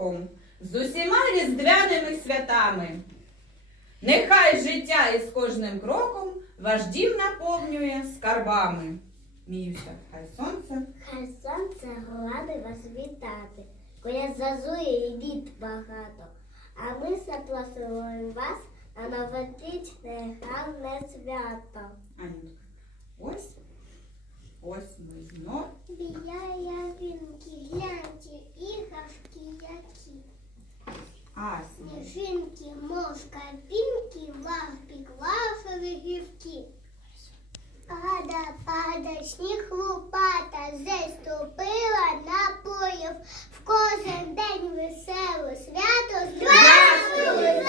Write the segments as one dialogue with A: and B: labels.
A: роком, з усіма різдвяними святами. Нехай життя із кожним кроком ваш дім наповнює скарбами. Міюся, хай сонце.
B: Хай сонце глади вас вітати, коли зазує і літ багато. А ми запросили вас на новорічне гарне свято.
A: Анютка. Ось. Ось ми знов.
B: Біля ялинки, гляньте, іграшки які.
A: А,
B: Сніжинки, мошка, пінки, лапі, класові гівки. Пада, пада, сніг лопата, заступила на поїв. В кожен день веселе свято. Здравствуй, здравствуй,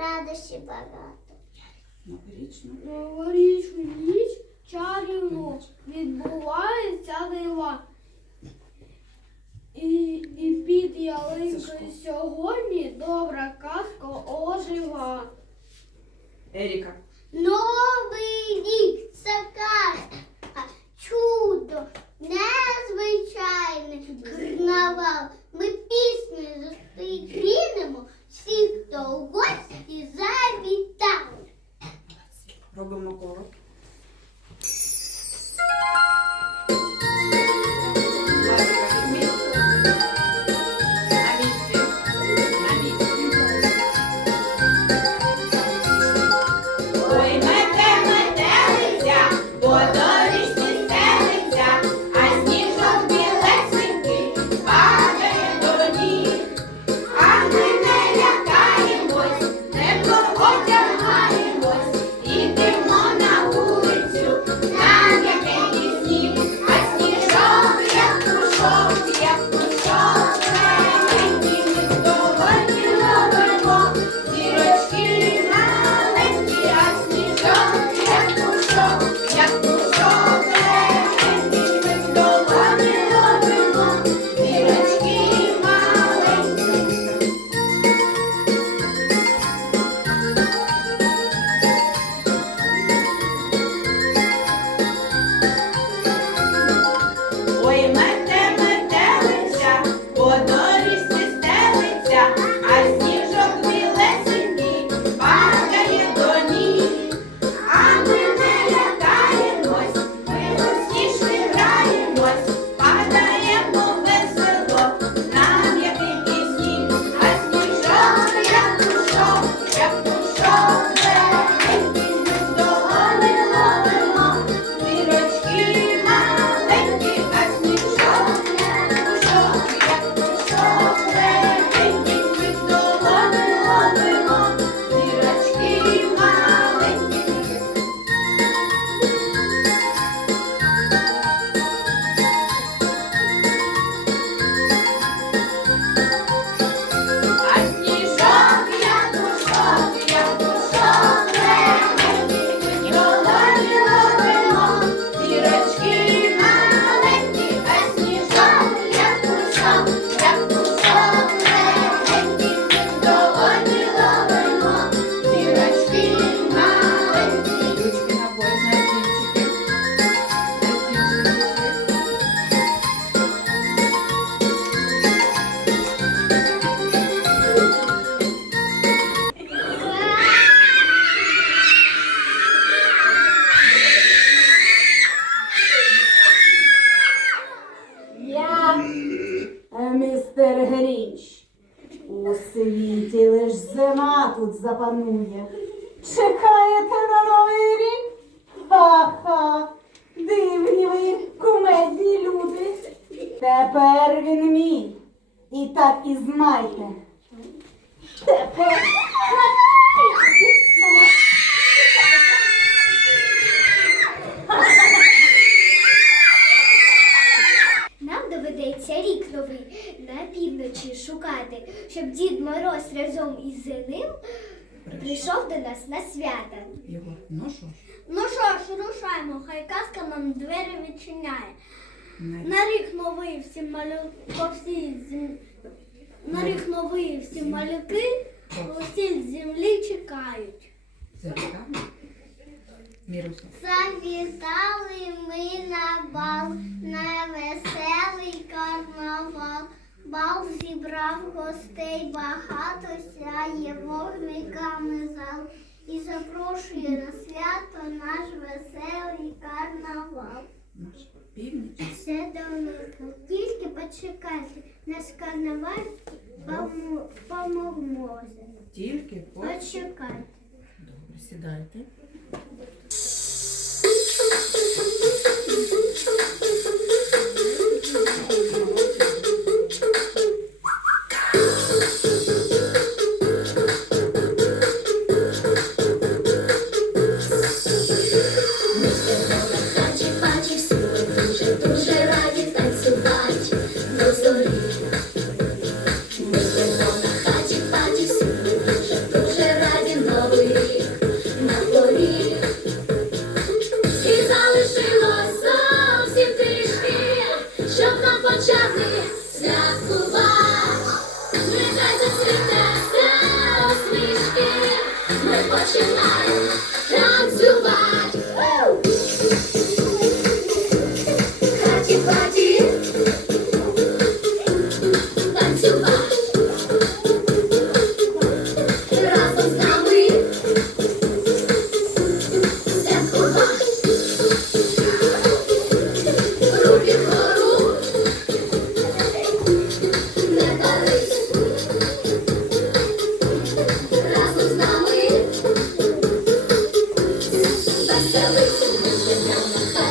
B: радості багато.
A: Новорічно.
C: Новорічну ніч чарівну відбувається дива. І, і під ялинкою сьогодні добра казка ожива.
A: Еріка.
B: Новий рік це казка, чудо, незвичайне Тергріч. У
A: світі лиш зима
B: тут запанує. Чекаєте на новий рік? Ха-ха, дивні ви кумедні люди. Тепер він мій. І так і знайте. Тепер.
C: Прийшов до нас на свято.
D: Єгор, ну що ж,
C: Ну що ж, рушаймо, хай казка нам двері відчиняє. На рік новий всі малюки, по всій зем... на рік новий всі малюки по всій землі чекають.
D: завітали.
C: Завітали ми на бал, на веселий карнавал. Бал зібрав гостей багато, сяє вогниками зал. І запрошує на свято наш веселий карнавал. Все давно, тільки почекайте, наш карнавал помо- поможе.
D: Тільки.
C: Почекайте.
D: Добре, сідайте.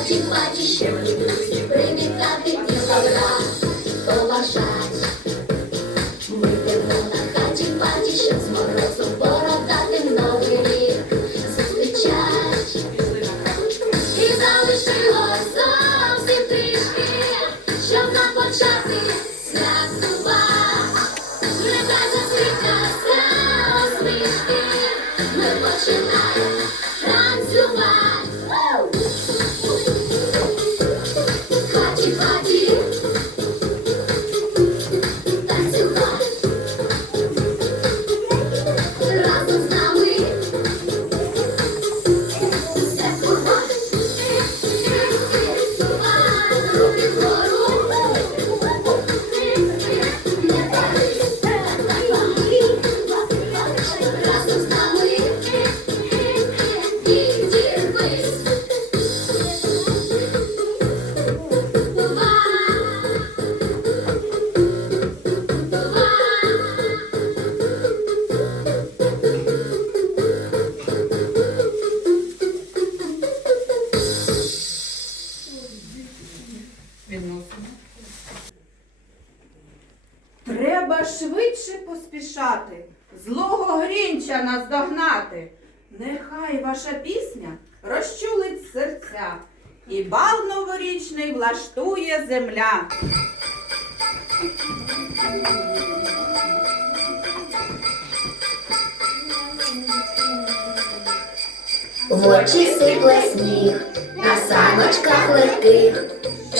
E: На хаті паті ще привітати і добра поважать. Ми йдемо на хаті паті, з морозом бородати новий рік зустрічать. І залишилось зовсім трішки, щоб нам почати святкувати. Нехай засвітяться усмішки, ми починаємо
D: влаштує земля.
E: В очі сипле сніг, на саночках легких,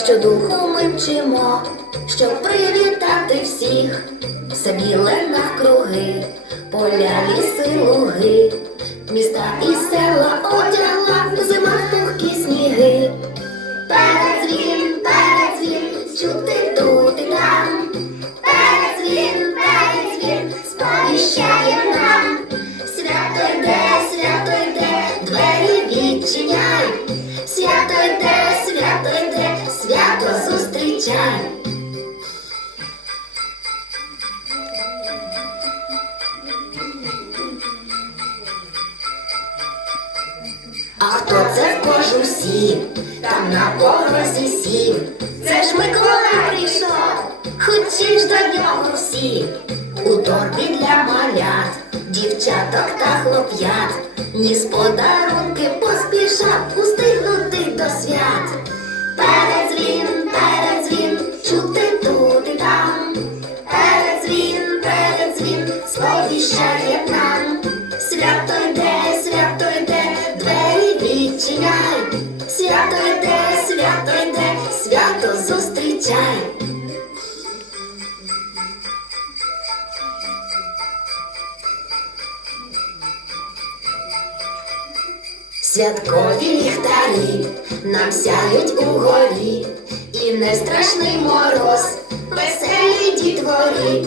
E: щодуху ми мчимо, щоб привітати всіх, все біле навкруги, поля, ліси, луги, А хто це в кожу сів? Там на порозі сів. Це ж Миколай прийшов, хоч ж до нього всі. У торбі для малят, дівчаток та хлоп'ят, ніс подарунки поспішав. Зустрічай. Святкові ліхтарі нам сяють угорі, і не страшний мороз, веселі дітворі,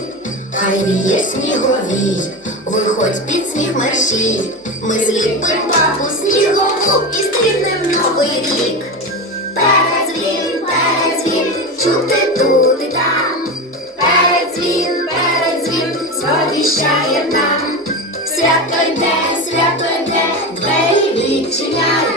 E: хай віє сніговій, виходь під сніг мерщій, ми зліпим папу снігову і стрібнем новий рік. Tirar